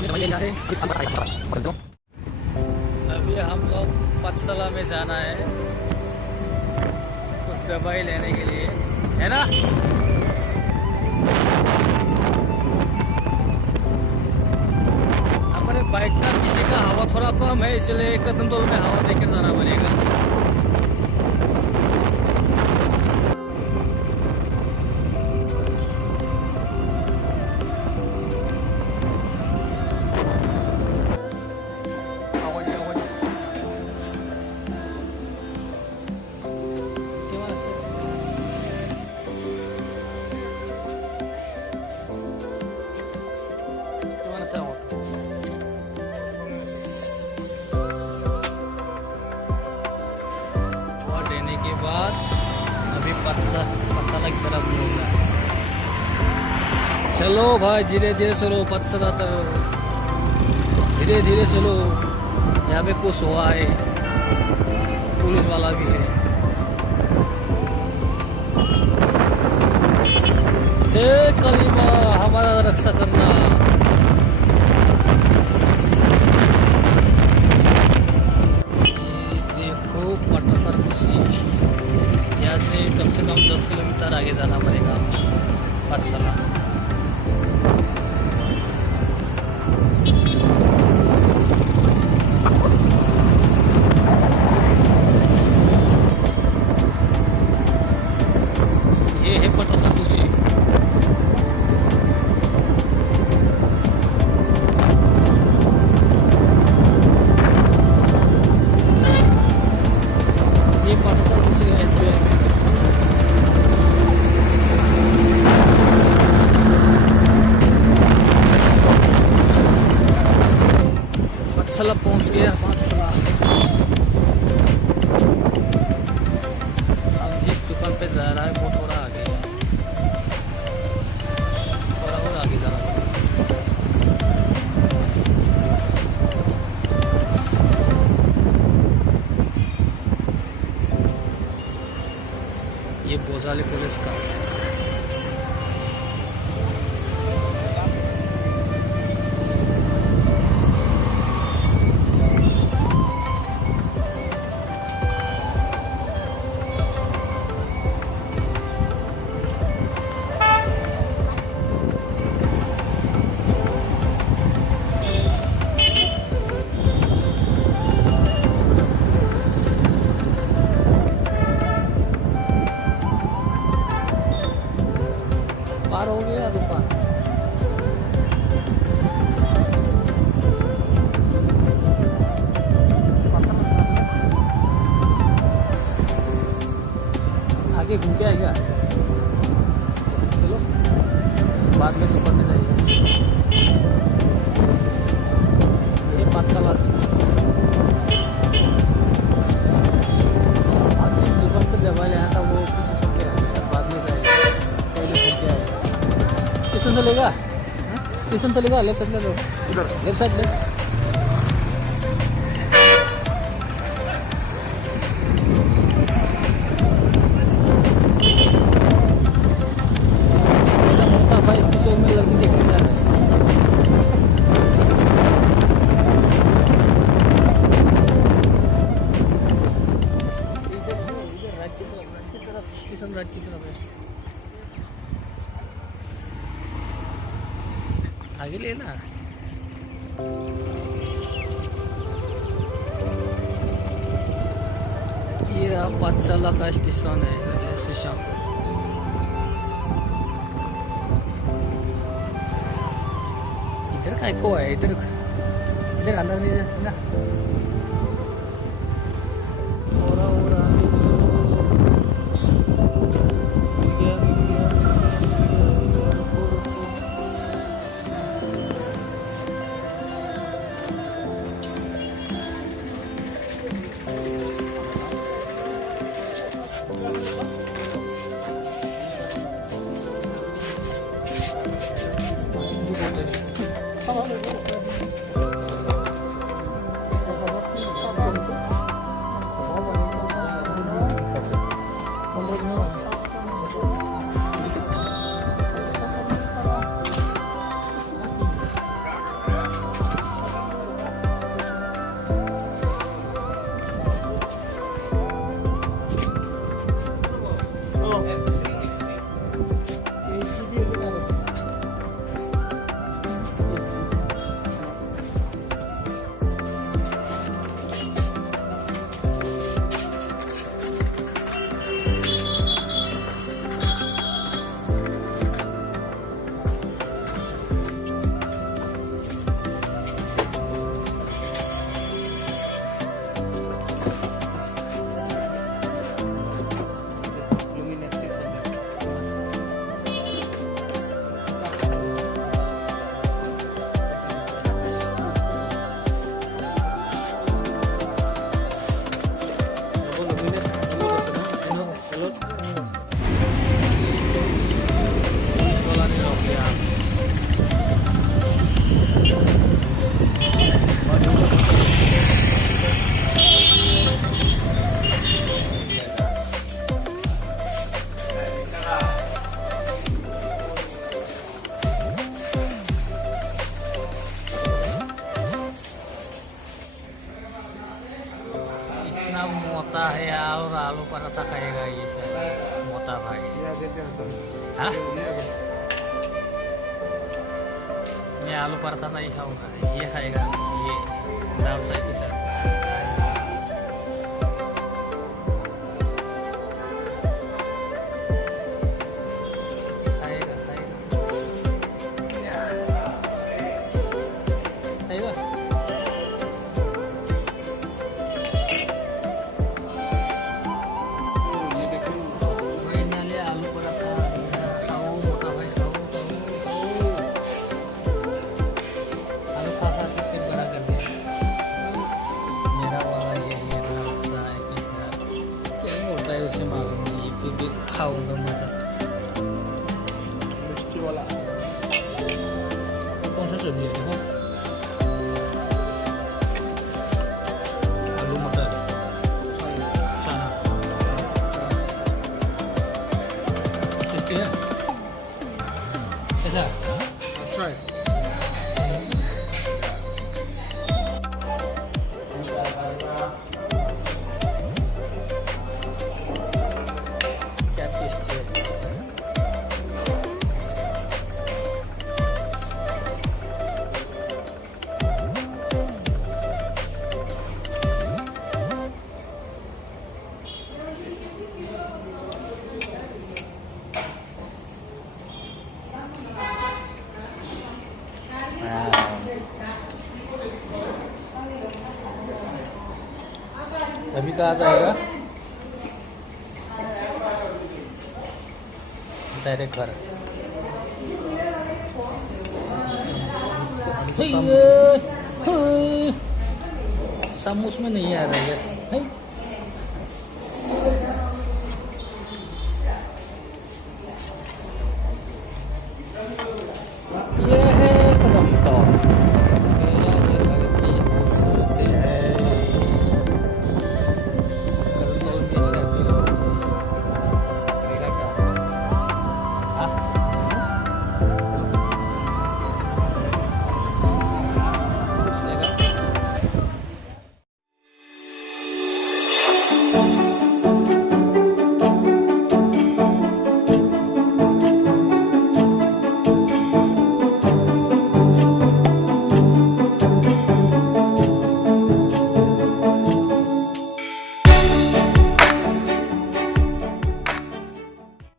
अभी हम लोग पत्सला में जाना है कुछ दवाई लेने के लिए, है ना। हमारे बाइक का पीछे का हवा थोड़ा कम है, इसलिए एक कदम तो में हवा देकर जाना पड़ेगा। देने के बाद अभी पत्सला की तरफ होगा। चलो भाई धीरे धीरे चलो, पत्सला तक धीरे धीरे चलो। यहाँ पे कुछ हुआ है, पुलिस वाला भी है। जय कलीमा, हमारा रक्षा करना। यहाँ से कम 10 किलोमीटर आगे जाना पड़ेगा पत्सला। ये है पटासा कुशी। ये पटासा कुशी है SBI में। पत्सला पहुंच गया। पत्सला अब जिस दुकान पे जा रहा है वो थोड़ा आगे है, थोड़ा और आगे जाना पड़ेगा। ये बोजाली पुलिस का है। पार हो गया दुकान। आगे घूम के आएगा। चलो बाद में दुकान में जाइए। ये पत्सला से आप जिस दुकान पर दवा ले आया था वो किसी से क्या बाद में जाएगा, पहले घूम के आएगा। स्टेशन चलेगा, स्टेशन चलेगा। लेफ्ट साइड ले लो, इधर लेफ्ट साइड ले। मुस्ताफा स्टेशन में लड़की देखने जा रहा है। इधर राइट की तरफ स्टेशन राइट की तरफ है। आगे लेना। ये पत्सला का स्टेशन है, रेलवे स्टेशन। इधर का को है, इधर इधर अंदर नहीं जाते ना। आलू पराठा खाएगा ये सर मोटा भाई। हाँ मैं आलू पराठा नहीं खाऊंगा, ये खाएगा, ये दाल फ्राई के साथ। खाएगा फाइनली आलू पराठा खाओ मोटा भाई, खाओ आलू खा खा के पेट बड़ा कर दिया मेरा वाला। ये दाल फ्राई के साथ क्या बोलता है उसे मालूम नहीं, फिर भी खाऊंगा मजा से। मिर्ची वाला कौन सा सब्जी है देखो, आलू मटर चना टेस्टी है कैसा? अच्छा है। क्या टेस्टी है। अभी कहाँ जाएगा? डायरेक्ट घर। समूस में नहीं आ रहा है।